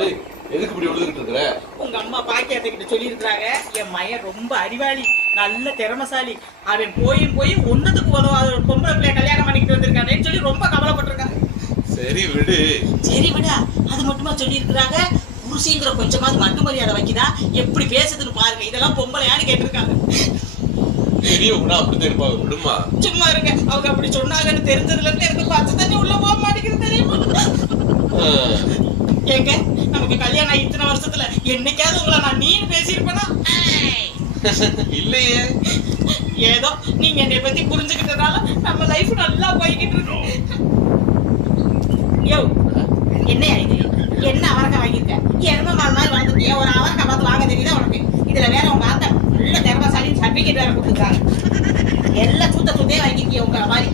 ஏய், எதுக்கு இப்படி விழுதுகிட்டு இருக்கிற? உங்க அம்மா பாக்கியத்துக்கிட்ட சொல்லி இருக்கிறாங்க, என் மயன் ரொம்ப அறிவாளி, நல்ல திறமசாலி, அவன் போய் ஒன்னதுக்கு உதவாத ஒரு பொம்பளை பிள்ளைய கல்யாணம் பண்ணிக்கிட்டு வந்திருக்கானேன்னு சொல்லி ரொம்ப கவலைப்பட்டிருக்காங்க. சரி விடு. சரி விடா, அது மட்டுமா சொல்லி இருக்கிறாங்க. புருஷங்கிற கொஞ்சமாவது மட்டு மரியாதை வைக்கிதா, எப்படி பேசுதுன்னு பாருங்க. இதெல்லாம் பொம்பளையான்னு கேட்டிருக்காங்க. பெரியவங்க அப்படித்தான் இருப்பாங்க, விடுமா. சும்மா இருங்க, அவங்க அப்படி சொன்னாங்கன்னு தெரிஞ்சதுல இருந்து எனக்கு பச்சை தண்ணி உள்ள போக மாட்டேங்குது தெரியுமா? ஏங்க, நமக்கு கல்யாணம் ஆகி இத்தனை வருஷத்துல என்னைக்காவது உங்களை நான் நீன்னு பேசியிருப்பேனா? இல்லையே. ஏதோ நீங்க என்னை பத்தி புரிஞ்சுக்கிட்டதால நம்ம லைஃப் நல்லா போய்கிட்டு இருக்கோம். யோ, என்ன இது? என்ன அவரக்காய் வாங்கியிருக்க? எருமை மாடு மாதிரி வளர்ந்துருக்கிய ஒரு அவரக்காய் பார்த்து வாங்க தெரியுதா உனக்கு? இதுல வேற உங்க ஆத்தா நல்ல திறமைசாலின்னு சர்டிபிகேட் வேற கொடுத்துருக்காங்க. எல்லாம் சுத்தே வாங்கியிருக்கிய உங்க மாதிரி.